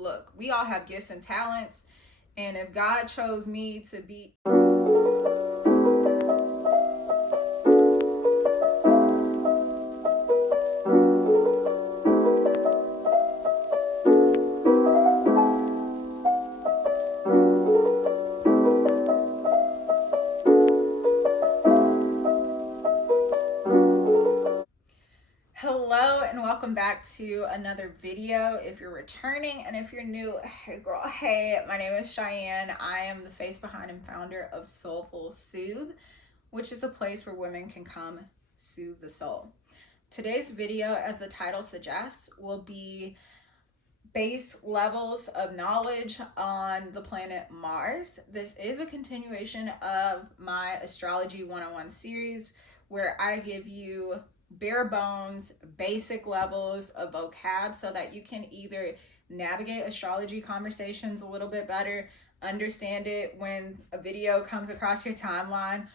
Look, we all have gifts and talents, and if God chose me to be Hello and welcome back to another video. If you're returning and if you're new, hey girl, hey, my name is Cheyenne. I am the face behind and founder of Soulful Soothe, which is a place where women can come soothe the soul. Today's video, as the title suggests, will be base levels of knowledge on the planet Mars. This is a continuation of my Astrology 101 series where I give you bare bones, basic levels of vocab so that you can either navigate astrology conversations a little bit better, understand it when a video comes across your timeline,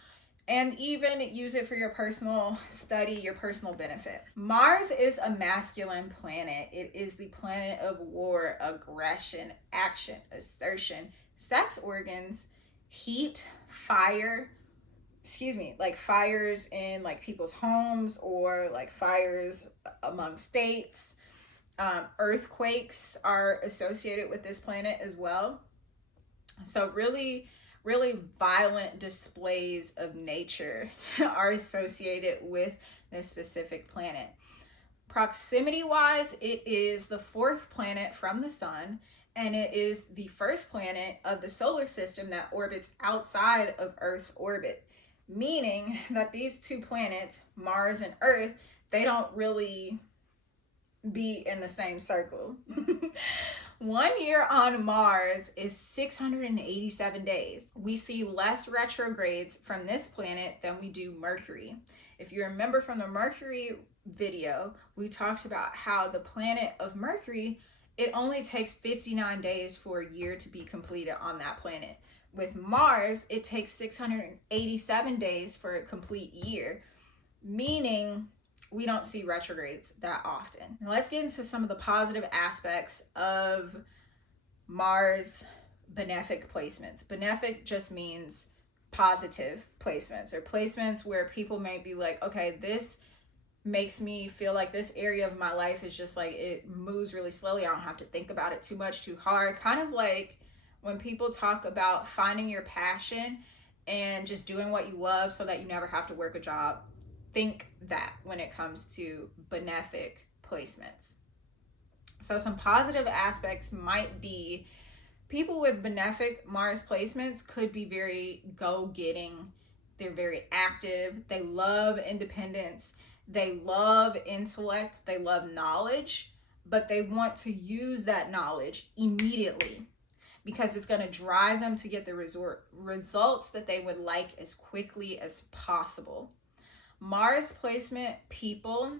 and even use it for your personal study, your personal benefit. Mars is a masculine planet. It is the planet of war, aggression, action, assertion, sex organs, heat, fire, like fires in like people's homes or like fires among states. Earthquakes are associated with this planet as well. So really violent displays of nature are associated with this specific planet. Proximity wise, it is the fourth planet from the sun, and it is the first planet of the solar system that orbits outside of Earth's orbit, meaning that these two planets, Mars and Earth, they don't really be in the same circle. 1 year on Mars is 687 days. We see less retrogrades from this planet than we do Mercury. If you remember from the Mercury video, we talked about how the planet of Mercury, it only takes 59 days for a year to be completed on that planet. With Mars, it takes 687 days for a complete year, meaning we don't see retrogrades that often. Now let's get into some of the positive aspects of Mars benefic placements. Benefic just means positive placements, or placements where people may be like, okay, this makes me feel like this area of my life is just like, it moves really slowly. I don't have to think about it too much, too hard. Kind of like when people talk about finding your passion and just doing what you love so that you never have to work a job. Think that when it comes to benefic placements. So some positive aspects might be people with benefic Mars placements could be very go-getting. They're very active. They love independence. They love intellect. They love knowledge, but they want to use that knowledge immediately because it's going to drive them to get the results that they would like as quickly as possible. Mars placement people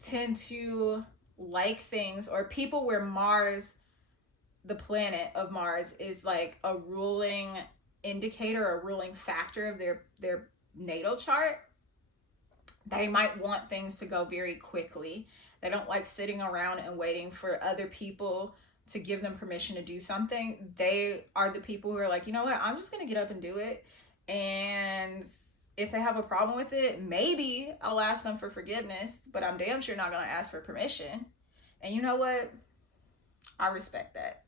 tend to like things, or people where Mars, the planet of Mars, is like a ruling indicator, a ruling factor of their natal chart. They might want things to go very quickly. They don't like sitting around and waiting for other people to give them permission to do something. They are the people who are like, you know what, I'm just gonna get up and do it. And if they have a problem with it, maybe I'll ask them for forgiveness, but I'm damn sure not gonna ask for permission. And you know what? I respect that.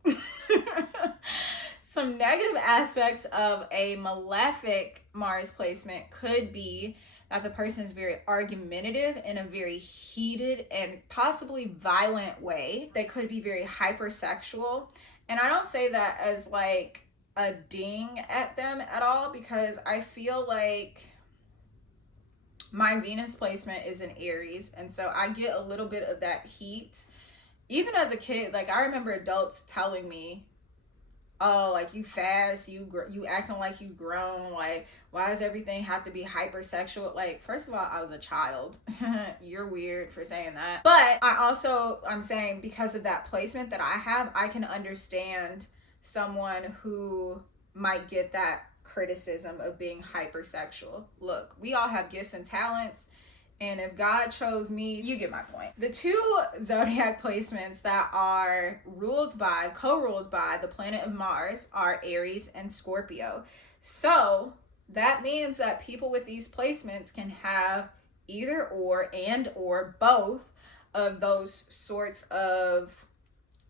Some negative aspects of a malefic Mars placement could be that the person is very argumentative in a very heated and possibly violent way. They could be very hypersexual. And I don't say that as like a ding at them at all, because I feel like my Venus placement is in Aries, and so I get a little bit of that heat. Even as a kid, like I remember adults telling me, oh, like you fast, you acting like you grown, like why does everything have to be hypersexual? Like, first of all, I was a child. You're weird for saying that. But I'm saying because of that placement that I have, I can understand someone who might get that criticism of being hypersexual. Look, we all have gifts and talents, And if God chose me, you get my point. The two zodiac placements that are co-ruled by the planet of Mars are Aries and Scorpio. So that means that people with these placements can have either or both of those sorts of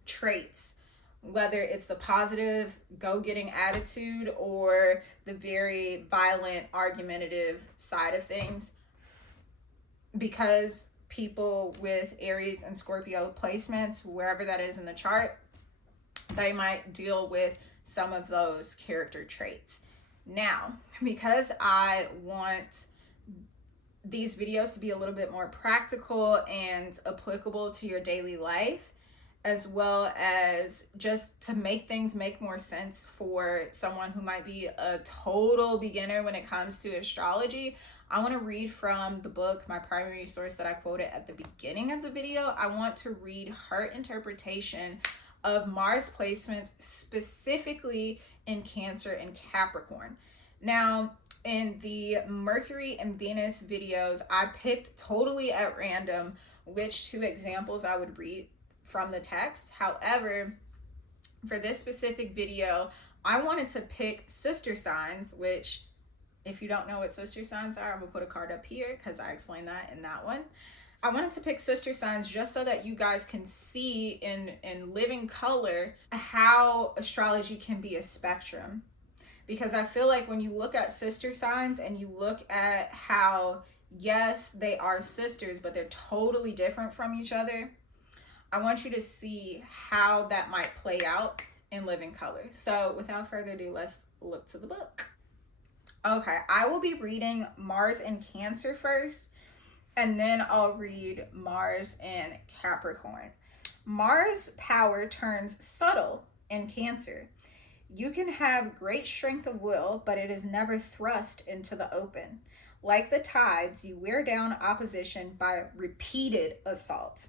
traits, whether it's the positive go-getting attitude or the very violent argumentative side of things, because people with Aries and Scorpio placements, wherever that is in the chart, they might deal with some of those character traits. Now, because I want these videos to be a little bit more practical and applicable to your daily life, as well as just to make things make more sense for someone who might be a total beginner when it comes to astrology, I want to read from the book, my primary source that I quoted at the beginning of the video. I want to read her interpretation of Mars placements, specifically in Cancer and Capricorn. Now, in the Mercury and Venus videos, I picked totally at random which two examples I would read from the text. However, for this specific video, I wanted to pick sister signs, which, if you don't know what sister signs are, I'm gonna put a card up here because I explained that in that one. I wanted to pick sister signs just so that you guys can see in living color how astrology can be a spectrum. Because I feel like when you look at sister signs and you look at how, yes, they are sisters, but they're totally different from each other, I want you to see how that might play out in living color. So without further ado, let's look to the book. Okay, I will be reading Mars in Cancer first, and then I'll read Mars in Capricorn. Mars power turns subtle in Cancer. You can have great strength of will, but it is never thrust into the open. Like the tides, you wear down opposition by repeated assault.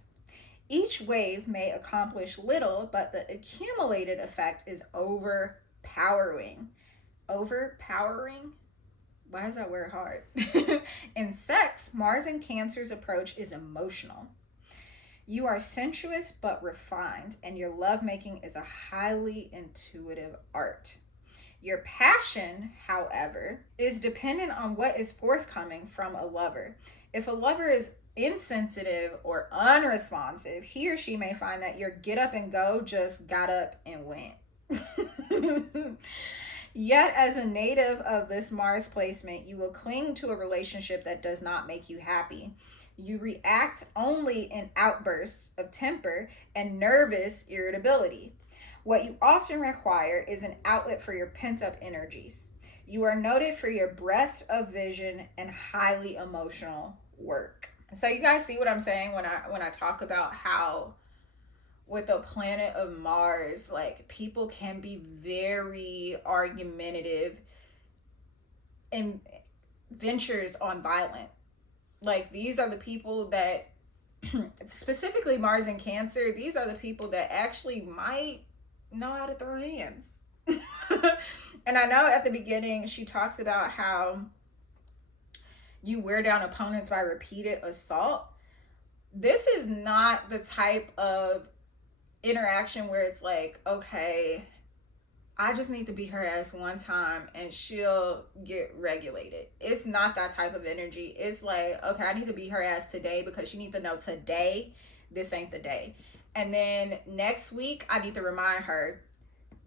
Each wave may accomplish little, but the accumulated effect is overpowering. Overpowering? Why is that word hard? In sex, Mars in Cancer's approach is emotional. You are sensuous but refined, and your lovemaking is a highly intuitive art. Your passion, however, is dependent on what is forthcoming from a lover. If a lover is insensitive or unresponsive, he or she may find that your get up and go just got up and went. Yet, as a native of this Mars placement, you will cling to a relationship that does not make you happy. You react only in outbursts of temper and nervous irritability. What you often require is an outlet for your pent-up energies. You are noted for your breadth of vision and highly emotional work. So you guys see what I'm saying when I talk about how with the planet of Mars, like, people can be very argumentative and ventures on violence. Like, these are the people that, specifically Mars in Cancer, these are the people that actually might know how to throw hands. And I know at the beginning she talks about how you wear down opponents by repeated assault. This is not the type of interaction where it's like, okay, I just need to beat her ass one time and she'll get regulated. It's not that type of energy. It's like, okay, I need to beat her ass today because she needs to know today this ain't the day. And then next week, I need to remind her,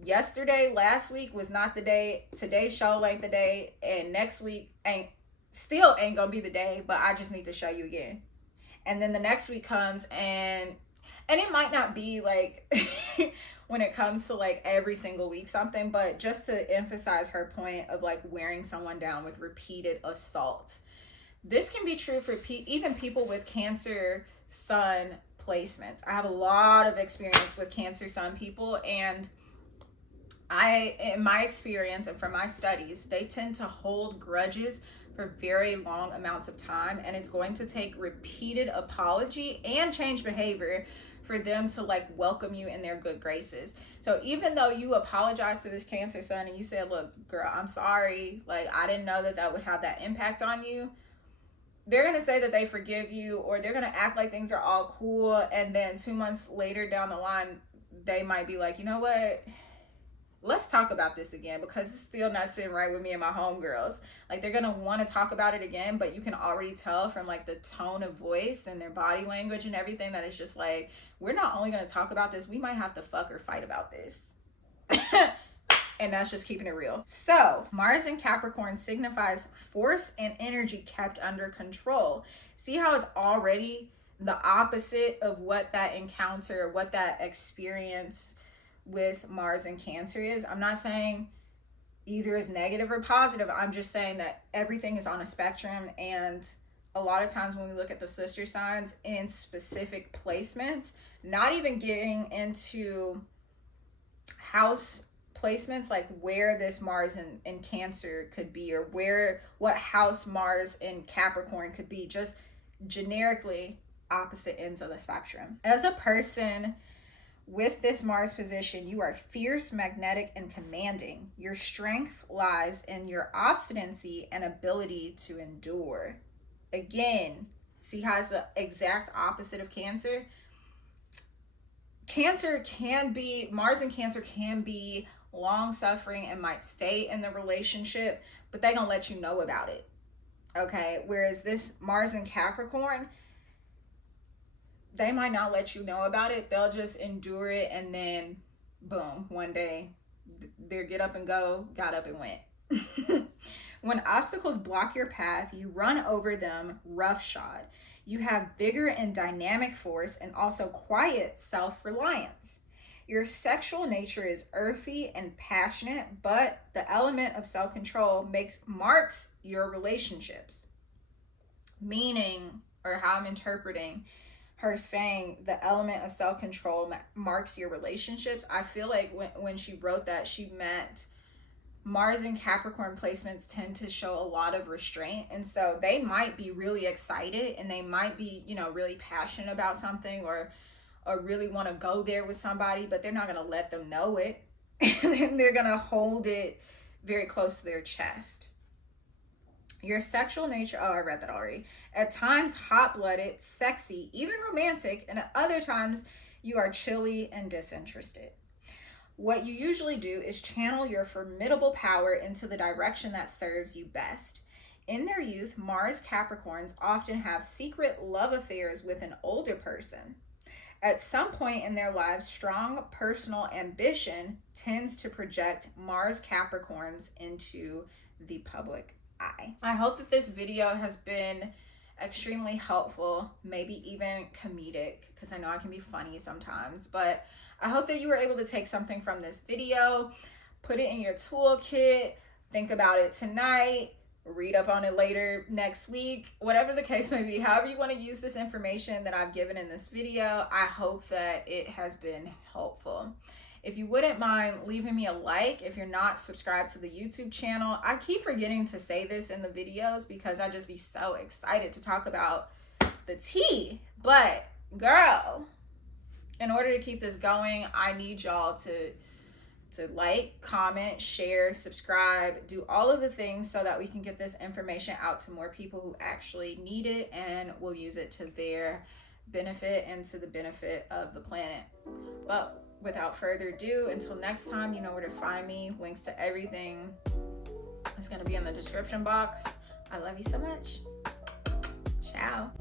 last week was not the day. Today's show ain't the day. And next week ain't gonna be the day, but I just need to show you again. And then the next week comes and it might not be like when it comes to like every single week something, but just to emphasize her point of like wearing someone down with repeated assault. This can be true for even people with Cancer Sun placements. I have a lot of experience with Cancer Sun people, and in my experience and from my studies, they tend to hold grudges for very long amounts of time, and it's going to take repeated apology and change behavior for them to like welcome you in their good graces. So even though you apologize to this Cancer Sun and you said, look, girl, I'm sorry, like I didn't know that would have that impact on you, they're going to say that they forgive you, or they're going to act like things are all cool, and then 2 months later down the line, they might be like, you know what, let's talk about this again, because it's still not sitting right with me and my homegirls. Like, they're gonna want to talk about it again, but you can already tell from like the tone of voice and their body language and everything that it's just like, we're not only gonna talk about this, we might have to fuck or fight about this. And that's just keeping it real. So Mars in Capricorn signifies force and energy kept under control. See how it's already the opposite of what that encounter, what that experience with Mars and Cancer is. I'm not saying either is negative or positive. I'm just saying that everything is on a spectrum, and a lot of times when we look at the sister signs in specific placements, not even getting into house placements, like where this Mars in Cancer could be, or what house Mars in Capricorn could be, just generically opposite ends of the spectrum. As a person with this Mars position, you are fierce, magnetic, and commanding. Your strength lies in your obstinacy and ability to endure. Again, see how it's the exact opposite of Cancer? Mars in Cancer can be long-suffering and might stay in the relationship, but they gonna let you know about it, okay? Whereas this Mars in Capricorn, they might not let you know about it. They'll just endure it, and then boom, one day their get up and go got up and went. When obstacles block your path, you run over them roughshod. You have vigor and dynamic force, and also quiet self-reliance. Your sexual nature is earthy and passionate, but the element of self-control marks your relationships. Meaning, or how I'm interpreting her saying the element of self-control marks your relationships, I feel like when she wrote that, she meant Mars and Capricorn placements tend to show a lot of restraint. And so they might be really excited, and they might be, really passionate about something, or really want to go there with somebody, but they're not going to let them know it. And then they're going to hold it very close to their chest. Your sexual nature, I read that already. At times hot-blooded, sexy, even romantic, and at other times you are chilly and disinterested. What you usually do is channel your formidable power into the direction that serves you best. In their youth, Mars Capricorns often have secret love affairs with an older person. At some point in their lives, strong personal ambition tends to project Mars Capricorns into the public eye. I hope that this video has been extremely helpful, maybe even comedic, because I know I can be funny sometimes, but I hope that you were able to take something from this video, put it in your toolkit, think about it tonight, read up on it later next week, whatever the case may be. However you want to use this information that I've given in this video, I hope that it has been helpful. If you wouldn't mind leaving me a like, if you're not subscribed to the YouTube channel. I keep forgetting to say this in the videos because I just be so excited to talk about the tea. But girl, in order to keep this going, I need y'all to like, comment, share, subscribe, do all of the things so that we can get this information out to more people who actually need it and will use it to their benefit and to the benefit of the planet. But without further ado, until next time, you know where to find me. Links to everything is going to be in the description box. I love you so much. Ciao.